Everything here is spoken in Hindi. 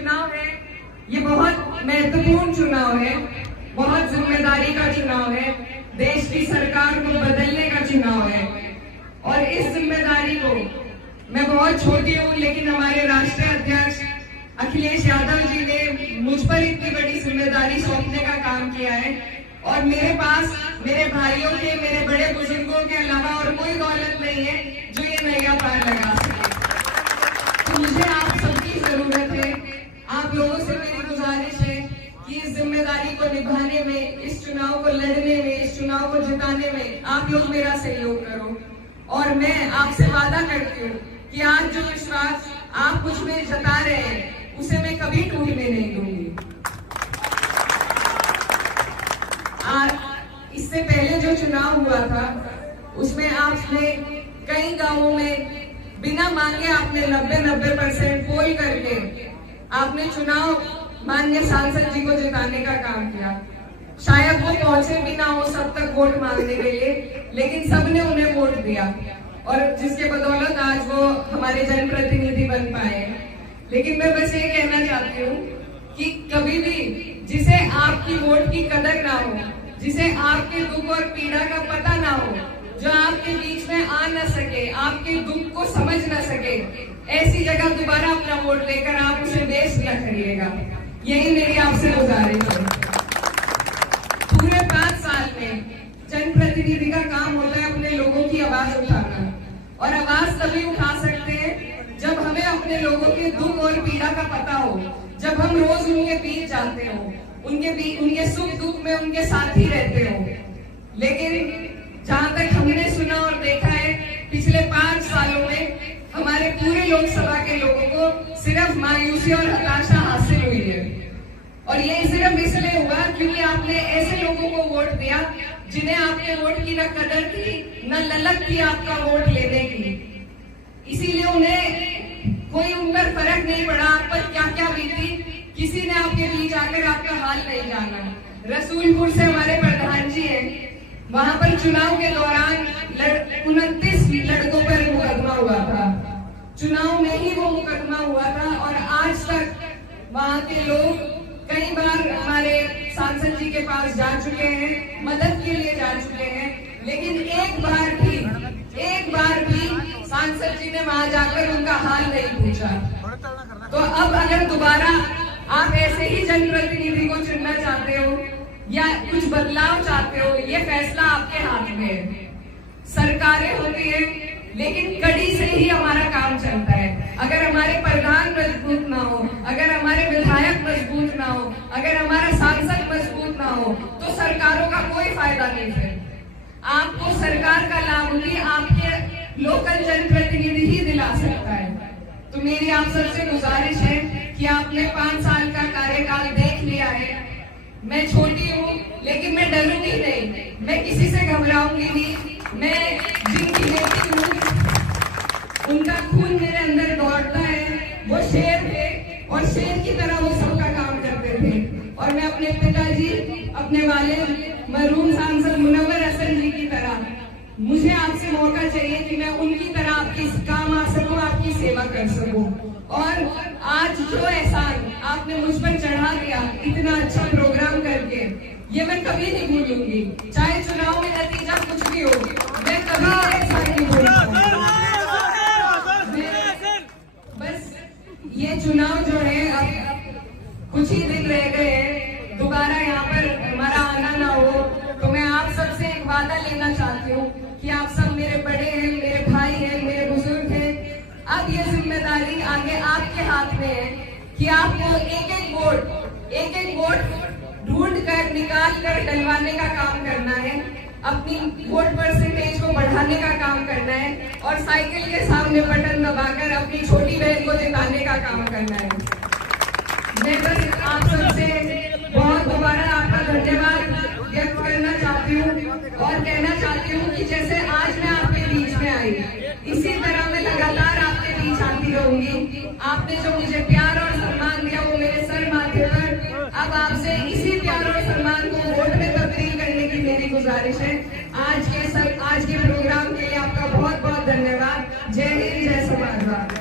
चुनाव है ये बहुत महत्वपूर्ण चुनाव है, बहुत जिम्मेदारी का चुनाव है, देश की सरकार को बदलने का चुनाव है। और इस जिम्मेदारी को मैं बहुत छोटी हूँ, लेकिन हमारे राष्ट्रीय अध्यक्ष अखिलेश यादव जी ने मुझ पर इतनी बड़ी जिम्मेदारी सौंपने का काम किया है। और मेरे पास मेरे भाइयों के, मेरे बड़े बुजुर्गों के अलावा और कोई दौलत नहीं है जो ये नैया पार लगा सके। तो मुझे आप सबकी जरूरत है, आप लोगों से मेरी गुजारिश है कि इस जिम्मेदारी को निभाने में, इस चुनाव को लड़ने में, इस चुनाव को जिताने में आप लोग मेरा सहयोग करो। और मैं आपसे वादा करती हूँ कि आज जो विश्वास आप मुझ में जता रहे हैं उसे मैं कभी टूटने नहीं दूंगी। इससे पहले जो चुनाव हुआ था उसमें आपने कई गांवों में बिना मांगे आपने 90% पोल करके आपने चुनाव माननीय सांसद जी को जिताने का काम किया। शायद वो पहुंचे भी ना हो सब तक वोट मांगने के लिए, लेकिन सबने उन्हें वोट दिया और जिसके बदौलत आज वो हमारे जनप्रतिनिधि बन पाए। लेकिन मैं बस ये कहना चाहती हूँ कि कभी भी जिसे आपकी वोट की कदर ना हो, जिसे आपके दुख और पीड़ा का पता ना हो, जो आपके बीच में आ न सके, आपके दुख को समझ न सके, ऐसी जगह दोबारा अपना वोट लेकर आप उसे वेस्ट न करिएगा। यही मेरी आपसे गुजारिश है। पूरे 5 साल में जनप्रतिनिधि का काम होता है अपने लोगों की आवाज उठाना, और आवाज तभी उठा सकते हैं जब हमें अपने लोगों के दुख और पीड़ा का पता हो, जब हम रोज उनके बीच जाते हो, उनके सुख दुख में उनके साथ ही रहते हो। लेकिन जहां तक हमने सुना और देखा है, पिछले 5 सालों में हमारे पूरे लोकसभा के लोगों को सिर्फ मायूसी और हताशा हासिल हुई है। और ये सिर्फ इसलिए हुआ क्योंकि आपने ऐसे लोगों को वोट दिया जिन्हें आपके वोट की न कदर थी न ललक थी आपका वोट लेने की। इसीलिए उन्हें कोई उन पर फर्क नहीं पड़ा आप पर क्या क्या बीती, किसी ने आपके बीच आकर आपका हाल नहीं जाना। रसूलपुर से हमारे प्रधान जी हैं, वहां पर चुनाव के दौरान 29 लड़कों पर मुकदमा हुआ था। चुनाव में ही वो मुकदमा हुआ था और आज तक वहां के लोग कई बार हमारे सांसद जी के पास जा चुके हैं, मदद के लिए जा चुके हैं, लेकिन एक बार भी सांसद जी ने वहां जाकर उनका हाल नहीं पूछा। तो अब अगर दोबारा आप ऐसे ही जनप्रतिनिधि को चुनना चाहते हो या कुछ बदलाव चाहते हो, ये फैसला आपके हाथ में है। सरकारें होती है लेकिन कड़ी से ही हमारा काम चलता है। अगर हमारे प्रधान मजबूत ना हो, अगर हमारे विधायक मजबूत ना हो, अगर हमारा सांसद मजबूत ना हो, तो सरकारों का कोई फायदा नहीं है। आपको सरकार का लाभ भी आपके लोकल जनप्रतिनिधि ही दिला सकता है। तो मेरी आप सबसे गुजारिश है कि आपने 5 साल का कार्यकाल देख लिया है। मैं छोटी हूँ लेकिन मैं डरूंगी नहीं, मैं किसी से घबराऊंगी नहीं। मैं जिनकी बेटी हूँ, उनका खून मेरे अंदर दौड़ता है। वो शेर थे और शेर की तरह वो सबका काम करते थे। और मैं अपने पिताजी, अपने वाले मरहूम सांसद मुनव्वर हसन जी की तरह, मुझे आपसे मौका चाहिए कि मैं उनकी तरह आपकी काम आ सकूं, आपकी सेवा कर सकूं। और आज जो एहसान आपने मुझ पर चढ़ा दिया इतना अच्छा प्रोग्राम करके, ये मैं कभी नहीं भूलूंगी। चाहे चुनाव में नतीजा कुछ भी हो, मैं कभी एहसान नहीं भूलूंगी। बस ये चुनाव जो है अब कुछ ही दिन रह गए हैं, दोबारा यहाँ पर हमारा आना ना हो, तो मैं आप सबसे एक वादा लेना चाहती हूँ कि आप सब मेरे बड़े हैं, मेरे भाई हैं, मेरे बुजुर्ग हैं। अब ये जिम्मेदारी आगे आपके हाथ में है कि आपको एक एक वोट ढूंढ कर, निकाल कर डलवाने का काम करना है, अपनी वोट परसेंटेज को बढ़ाने का काम करना है और साइकिल के सामने बटन दबाकर अपनी छोटी बहन को जिताने का काम करना है। मैं बस आप सबसे बहुत दोबारा आपका धन्यवाद व्यक्त करना चाहती हूँ और कहना चाहती हूँ कि जैसे आज मैं आपके बीच में आई, इसी तरह मैं लगातार आपके बीच आती रहूंगी। आपने जो मुझे प्यार और सम्मान दिया वो मेरे सर माथे पर, अब आपसे इसी प्यार और सम्मान को वोट में तब्दील करने की मेरी गुजारिश है। आज के प्रोग्राम के लिए आपका बहुत बहुत धन्यवाद। जय हिंद, जय समाजवाद।